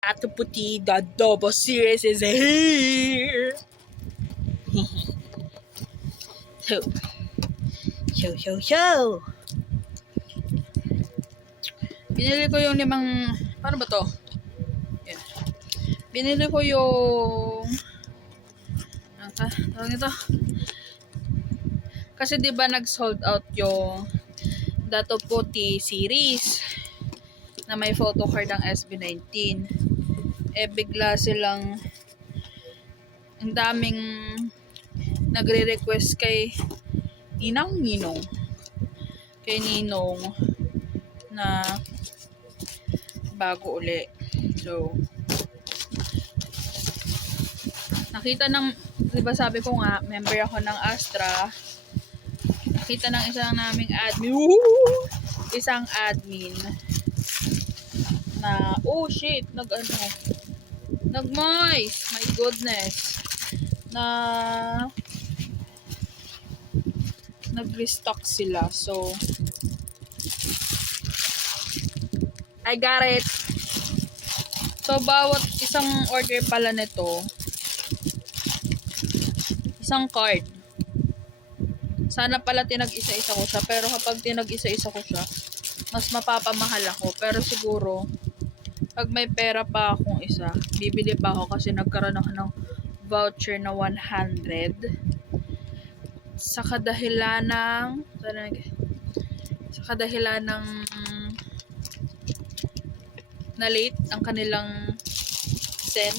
Ato Puti, the Adobo series is here! Yo! Binili ko yung limang... Paano ba to? Yeah. Binili ko yung... Tawag ito. Kasi diba nag-sold out yung Dato Puti series na may photo card ng SB19. Bigla silang ang daming nagre-request kay Ninong na bago uli. So, nakita ng, diba sabi ko nga, member ako ng Astra, nakita ng isang admin na, oh shit, nag-moist, my goodness, na nag-restock sila. So, I got it. So, bawat isang order pala nito, isang card. Sana pala tinag-isa-isa ko siya, pero kapag tinag-isa-isa ko siya, mas mapapamahal ako. Pero siguro, pag may pera pa akong isa, bibili pa ako kasi nagkaroon ako ng voucher na 100 sa kadahilan ng na late ang kanilang send.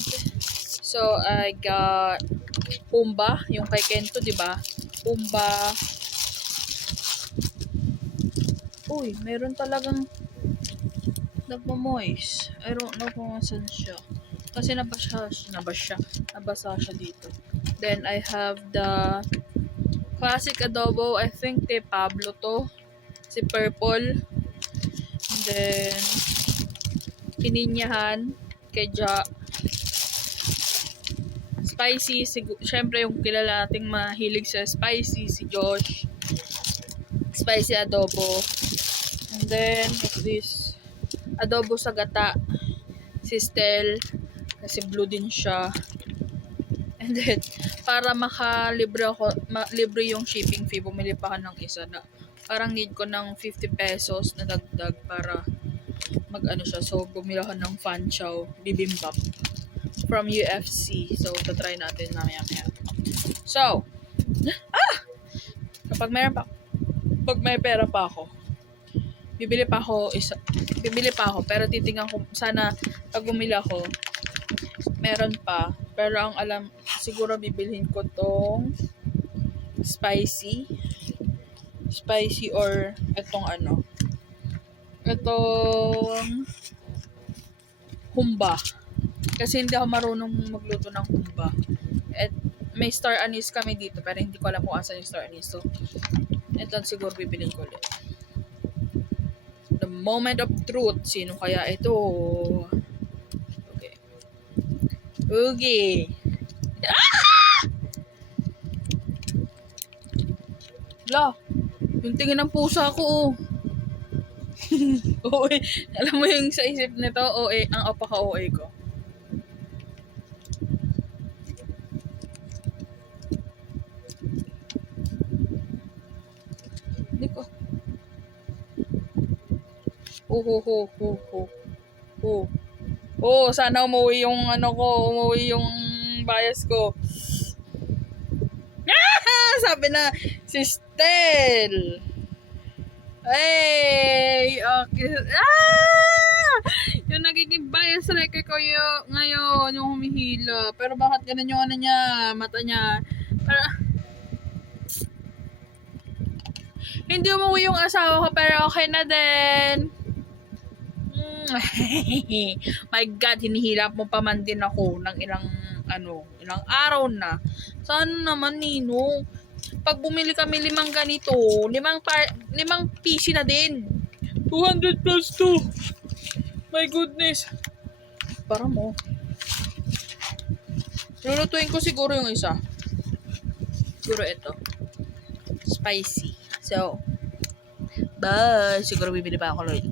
So I got Pumba, yung kay Kento, di ba? Pumba. Uy, meron talagang nagmo-moist. I don't know kung saan siya. Kasi nabasa siya dito. Then I have the classic adobo. I think kay Pablo to. Si Purple. And then Kininyahan kay Ja. Spicy, syempre yung kilala nating mahilig sa spicy, si Josh. Spicy adobo. And then, what's this? Adobo sa gata. Si Stel. Kasi blue din siya. And then, para libre yung shipping fee, bumili pa ka ng isa na parang need ko ng 50 pesos na dagdag para mag-ano siya. So, bumili ako ng fan chow bibimbap from UFC. So, tatry natin mamaya. So, kapag may pera pa ako, bibili pa ako, pero titingnan ko, sana pag bumili ako, meron pa. Pero ang alam, siguro bibilhin ko tong spicy or itong itong humba. Kasi hindi ako marunong magluto ng humba. At may star anise kami dito, pero hindi ko alam kung asan yung star anise. So, ito siguro bibilhin ko ulit. The moment of truth. Sino kaya ito? Okay. La, yung tingin ng pusa ko, OA. Alam mo yung sa isip nito, OA, ang apaka-OA ko. Hindi ko. Sana umuwi yung umuwi yung bias ko. Sabi na, si Stel. Hey! Okay. Yung nagiging bias record ko ngayon, yung humihila. Pero bakit ganun yung mata niya? Pero, hindi umuwi yung asawa ko, pero okay na din. My God, hinihilap mo pa man din ako ng ilang araw na. Sana naman, Nino. Pag bumili kami 5 ganito, 5 PC na din. 200 plus 2. My goodness. Para mo. Lulutuin ko siguro yung isa. Siguro ito. Spicy. So, bye. Siguro bibili pa ako, Lloyd.